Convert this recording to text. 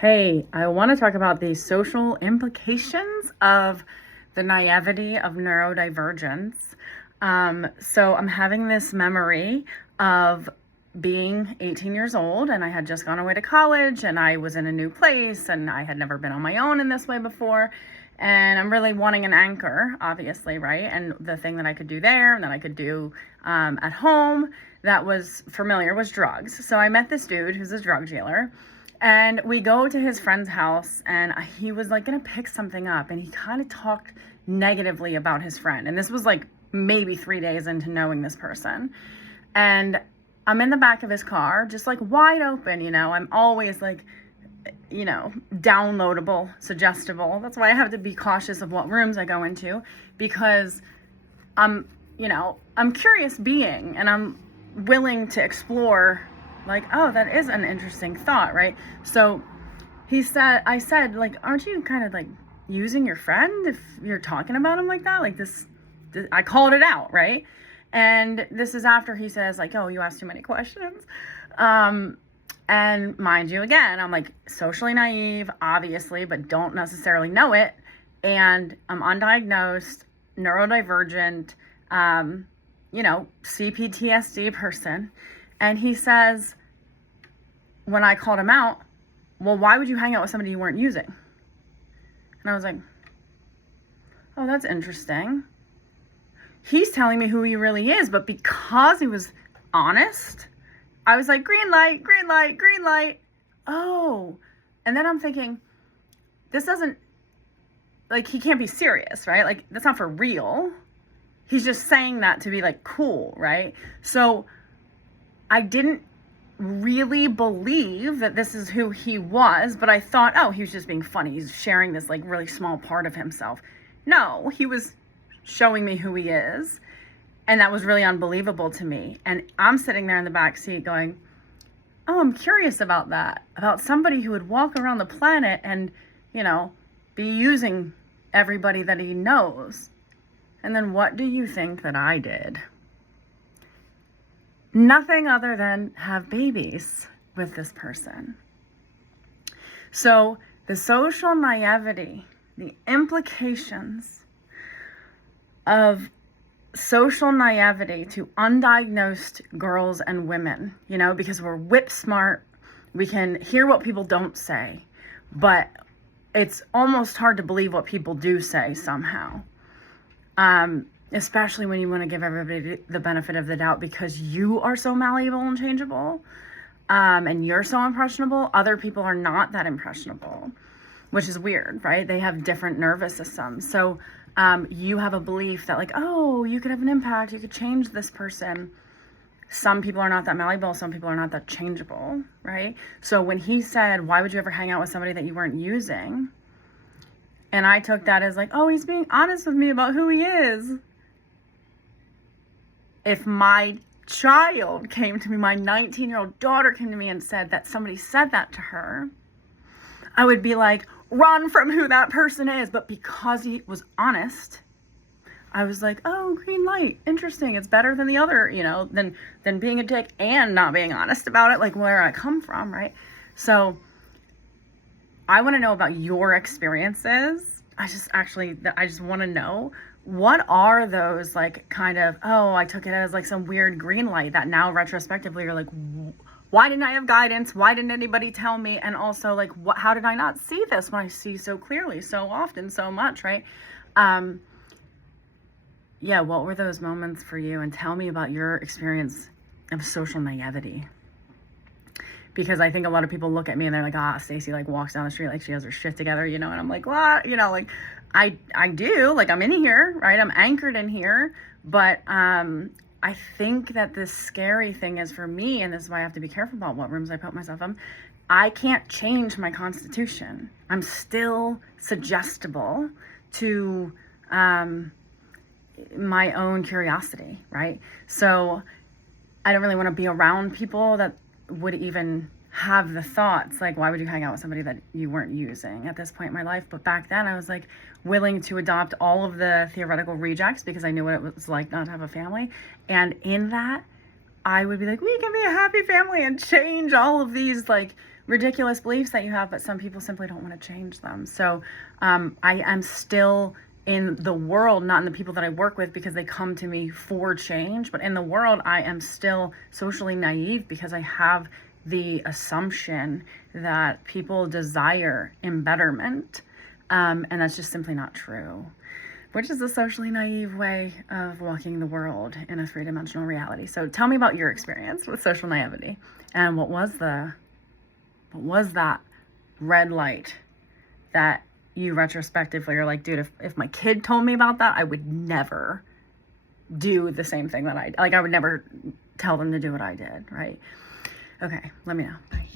Hey, I want to talk about the social implications of the naivety of neurodivergence. So I'm having this memory of being 18 years old, and I had just gone away to college, and I was in a new place, and I had never been on my own in this way before. And I'm really wanting an anchor, obviously, right? And the thing that I could do there and that I could do at home that was familiar was drugs. So I met this dude who's a drug dealer. And we go to his friend's house, and he was like gonna pick something up, and he kind of talked negatively about his friend. And this was like maybe 3 days into knowing this person. And I'm in the back of his car, just like wide open, I'm always like, downloadable, suggestible. That's why I have to be cautious of what rooms I go into, because I'm curious being, and I'm willing to explore, like, oh, that is an interesting thought, right? So I said, like, aren't you kind of like using your friend if you're talking about him like that? Like this I called it out, right? And this is after he says, like, oh, you asked too many questions. And mind you, again, I'm like socially naive, obviously, but don't necessarily know it. And I'm undiagnosed, neurodivergent, CPTSD person. And he says, when I called him out, well, why would you hang out with somebody you weren't using? And I was like, oh, that's interesting. He's telling me who he really is, but because he was honest, I was like, green light, green light, green light. Oh, and then I'm thinking, this doesn't, like, he can't be serious, right? Like, that's not for real. He's just saying that to be like cool, right? So I didn't really believe that this is who he was, but I thought, oh, he was just being funny. He's sharing this like really small part of himself. No, he was showing me who he is. And that was really unbelievable to me. And I'm sitting there in the back seat going, oh, I'm curious about that, about somebody who would walk around the planet and, be using everybody that he knows. And then what do you think that I did? Nothing other than have babies with this person. So the social naivety, the implications of social naivety to undiagnosed girls and women, because we're whip smart, we can hear what people don't say, but it's almost hard to believe what people do say somehow. Especially when you want to give everybody the benefit of the doubt because you are so malleable and changeable, and you're so impressionable. Other people are not that impressionable, which is weird, right? They have different nervous systems. So you have a belief that like, oh, you could have an impact, you could change this person. Some people are not that malleable, some people are not that changeable, right? So when he said, why would you ever hang out with somebody that you weren't using? And I took that as like, oh, he's being honest with me about who he is. If my child came to me, my 19-year-old daughter came to me and said that somebody said that to her, I would be like, run from who that person is. But because he was honest, I was like, oh, green light, interesting. It's better than the other, than being a dick and not being honest about it, like where I come from, right? So I want to know about your experiences. I just want to know, what are those like kind of, oh, I took it as like some weird green light that now retrospectively you're like, why didn't I have guidance? Why didn't anybody tell me? And also like, how did I not see this when I see so clearly, so often, so much, right? Yeah, what were those moments for you? And tell me about your experience of social naivety. Because I think a lot of people look at me and they're like, Stacy like walks down the street like she has her shit together, and I'm like, what? Like I do, like I'm in here, right? I'm anchored in here. But I think that this scary thing is for me, and this is why I have to be careful about what rooms I put myself in, I can't change my constitution. I'm still suggestible to my own curiosity, right? So I don't really want to be around people that would even have the thoughts like, why would you hang out with somebody that you weren't using at this point in my life? But back then I was like willing to adopt all of the theoretical rejects because I knew what it was like not to have a family. And in that, I would be like, we can be a happy family and change all of these like ridiculous beliefs that you have, but some people simply don't want to change them. So I am still in the world, not in the people that I work with because they come to me for change, but in the world, I am still socially naive because I have the assumption that people desire embetterment, and that's just simply not true, which is a socially naive way of walking the world in a three-dimensional reality. So tell me about your experience with social naivety, and what was that red light that you retrospectively are like, dude, if my kid told me about that, I would never do the same thing that I would never tell them to do what I did, right? Okay, let me know. Bye.